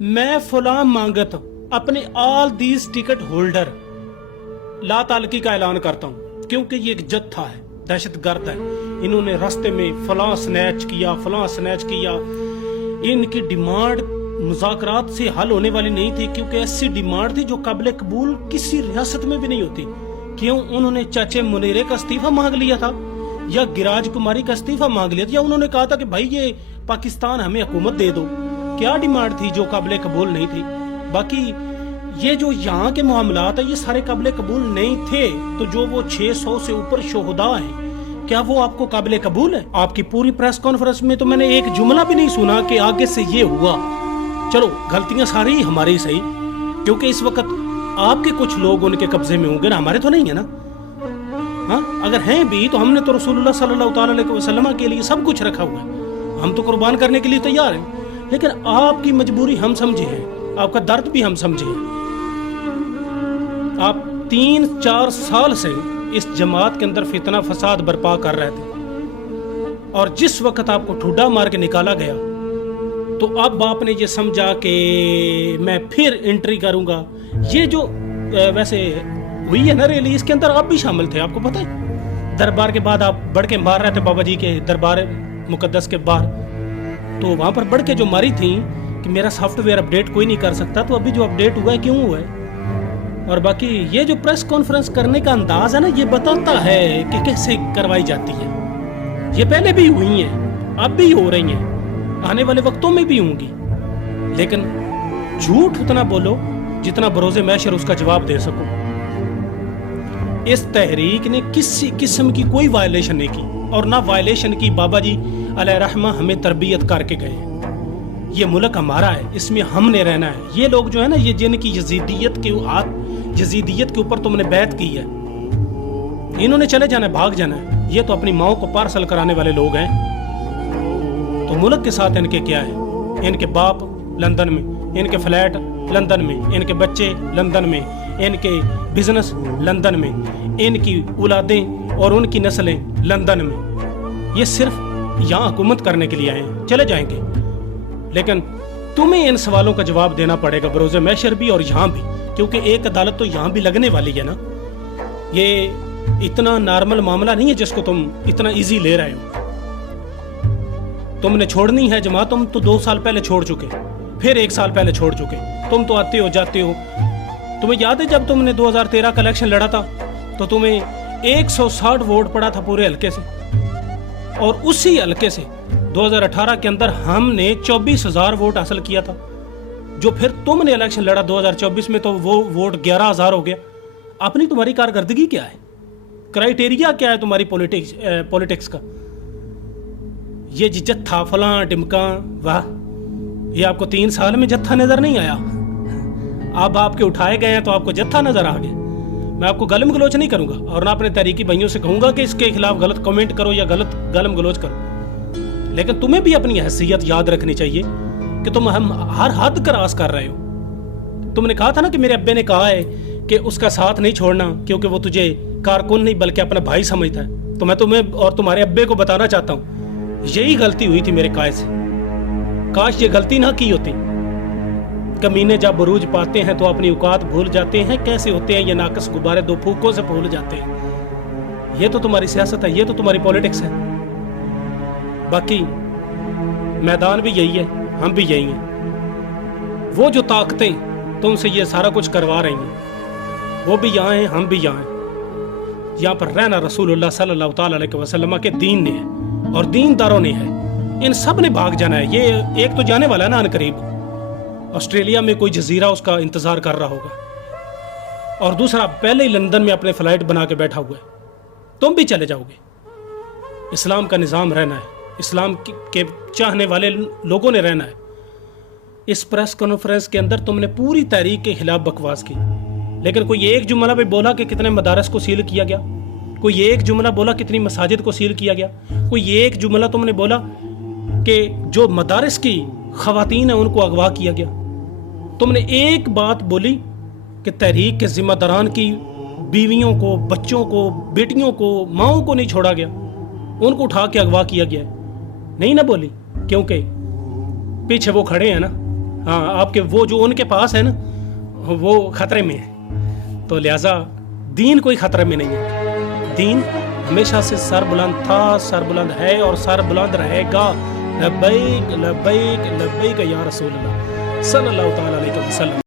मैं फलां मांगत अपने ऑल दीज टिकट होल्डर ला तालकी का ऐलान करता हूं, क्योंकि ये एक जत्था है, दहशतगर्द है। इन्होंने रास्ते में फलां स्नैच किया। इनकी डिमांड मुज़ाकरात से हल होने वाली नहीं थी, क्योंकि ऐसी डिमांड थी जो काबिल कबूल किसी रियासत में भी नहीं होती। क्यों? उन्होंने चाचे मुनीरे का इस्तीफा मांग लिया था, या गिराज कुमारी का इस्तीफा मांग लिया था, या उन्होंने कहा था कि भाई ये पाकिस्तान हमें हुकूमत दे दो। क्या डिमांड थी जो काबिल कबूल नहीं थी? बाकी ये जो यहाँ के मामलात है ये सारे काबिल कबूल नहीं थे। तो जो वो 600 से ऊपर शोहदा हैं, क्या वो आपको काबिल कबूल है? आपकी पूरी प्रेस कॉन्फ्रेंस में तो मैंने एक जुमला भी नहीं सुना कि आगे से ये हुआ। चलो गलतियां सारी हमारी सही, क्योंकि इस वक्त आपके कुछ लोग उनके कब्जे में होंगे ना, हमारे तो नहीं है ना। हाँ, अगर हैं भी तो हमने तो रसूलुल्लाह सल्लल्लाहु अलैहि वसल्लम के लिए सब कुछ रखा हुआ है, हम तो कुर्बान करने के लिए तैयार हैं। लेकिन आपकी मजबूरी हम समझे हैं, आपका दर्द भी हम समझे हैं। आप 3-4 साल से इस जमात के अंदर फितना फसाद बर्पा कर रहे थे, और जिस वक्त आपको ठुड्डा मार के निकाला गया तो अब आपने ये समझा कि मैं फिर एंट्री करूंगा। ये जो वैसे हुई है ना रैली, इसके अंदर आप भी शामिल थे, आपको पता है। दरबार के बाद आप बढ़ के मार रहे थे बाबा जी के दरबार मुकद्दस के बाहर, तो वहां पर बढ़ के जो मारी थी कि मेरा सॉफ्टवेयर अपडेट कोई नहीं कर सकता, तो अभी जो अपडेट हुआ है क्यों हुआ है। और बाकी ये जो प्रेस कॉन्फ्रेंस करने का अंदाज है ना, ये बताता है कि कैसे करवाई जाती है। ये पहले भी हुई हैं, अब भी हो रही हैं, आने वाले वक्तों में भी होंगी। लेकिन झूठ उतना बोलो जितना बरोज़े महशर उसका जवाब दे सको। इस तहरीक ने किसी किस्म की कोई वायलेशन नहीं की, और ना वायलेशन की बाबा जी अलैहि रहमा हमें तरबियत करके गए। ये मुल्क हमारा है, इसमें हमने रहना है। ये लोग जो है ना, ये जिनकी यजीदियत के ऊपर तुमने बैत की है, इन्होंने चले जाना है, भाग जाना है। ये तो अपनी माओ को पार्सल कराने वाले लोग हैं। तो मुल्क के साथ इनके क्या है? इनके बाप लंदन में, इनके फ्लैट लंदन में, इनके बच्चे लंदन में, इनके बिजनेस लंदन में, इनकी औलादें और उनकी नस्लें लंदन में। ये सिर्फ यहाँ हुकूमत करने के लिए आए हैं, चले जाएंगे। लेकिन तुम्हें इन सवालों का जवाब देना पड़ेगा बरोज़े महशर भी और यहाँ भी, क्योंकि एक अदालत तो यहाँ भी लगने वाली है ना। ये इतना नॉर्मल मामला नहीं है जिसको तुम इतना इजी ले रहे हो। तुमने छोड़नी है जमात, तुम तो 2 साल पहले छोड़ चुके, फिर 1 साल पहले छोड़ चुके। तुम तो आते हो जाते हो। तुम्हें याद है जब तुमने 2013 का इलेक्शन लड़ा था तो तुम्हें 160 वोट पड़ा था पूरे हल्के से, और उसी हल्के से 2018 के अंदर हमने 24,000 वोट हासिल किया था। जो फिर तुमने इलेक्शन लड़ा 2024 में तो वो वोट 11,000 हो गया। अपनी तुम्हारी कारकर्दगी क्या है? क्राइटेरिया क्या है तुम्हारी पॉलिटिक्स का? ये जत्था फलां टिमका, वाह, ये आपको 3 साल में जत्था नजर नहीं आया। अब आपके उठाए गए हैं तो आपको जत्था नजर आ गया। मैं आपको गलम गलोच नहीं करूंगा, और ना अपने तहरीकी भाइयों से कहूंगा कि इसके खिलाफ गलत कमेंट करो या गलत गलम गलोच करो। लेकिन तुम्हें भी अपनी हैसियत याद रखनी चाहिए कि तुम हम हर हद क्रॉस कर रहे हो। तुमने कहा था ना कि मेरे अब्बे ने कहा है कि उसका साथ नहीं छोड़ना, क्योंकि वो तुझे कारकुन नहीं बल्कि अपना भाई समझता है। तो मैं तुम्हें और तुम्हारे अब्बे को बताना चाहता हूँ, यही गलती हुई थी मेरे कायद से। काश ये गलती ना की होती। कमीने जब बुरूज पाते हैं तो अपनी औकात भूल जाते हैं। कैसे होते हैं ये नाकस गुब्बारे, 2 फूकों से भूल जाते हैं। ये तो तुम्हारी सियासत है, ये तो तुम्हारी पॉलिटिक्स है। बाकी मैदान भी यही है, हम भी यही हैं। वो जो ताकतें तुमसे ये सारा कुछ करवा रही हैं, वो भी यहाँ हैं, हम भी यहाँ हैं। यहाँ पर रहना रसूलुल्लाह सल्लल्लाहु अलैहि वसल्लम के दीन ने है और दीनदारों ने है। इन सब ने भाग जाना है। ये एक तो जाने वाला है ना अनकरीब, ऑस्ट्रेलिया में कोई जजीरा उसका इंतजार कर रहा होगा, और दूसरा पहले ही लंदन में अपने फ्लाइट बना के बैठा हुआ है। तुम भी चले जाओगे। इस्लाम का निज़ाम रहना है, इस्लाम के चाहने वाले लोगों ने रहना है। इस प्रेस कॉन्फ्रेंस के अंदर तुमने पूरी तहरीक के खिलाफ बकवास की, लेकिन कोई एक जुमला भी बोला कि कितने मदारस को सील किया गया? कोई एक जुमला बोला कितनी मसाजिद को सील किया गया? कोई एक जुमला तुमने बोला कि जो मदारस की खवातीन है उनको अगवा किया गया? तुमने एक बात बोली कि तहरीक के जिम्मेदारान की बीवियों को, बच्चों को, बेटियों को, माओं को नहीं छोड़ा गया, उनको उठा के अगवा किया गया? नहीं ना बोली, क्योंकि पीछे वो खड़े हैं ना, ہاں آپ کے وہ جو ان کے پاس ہے نا وہ خطرے میں ہے، تو لہٰذا دین کوئی خطرے میں نہیں ہے، دین ہمیشہ سے سر بلند تھا، سر بلند ہے اور سر بلند رہے گا۔ لبیک لبیک لبیک یا رسول اللہ صلی اللہ تعالیٰ علیہ وسلم۔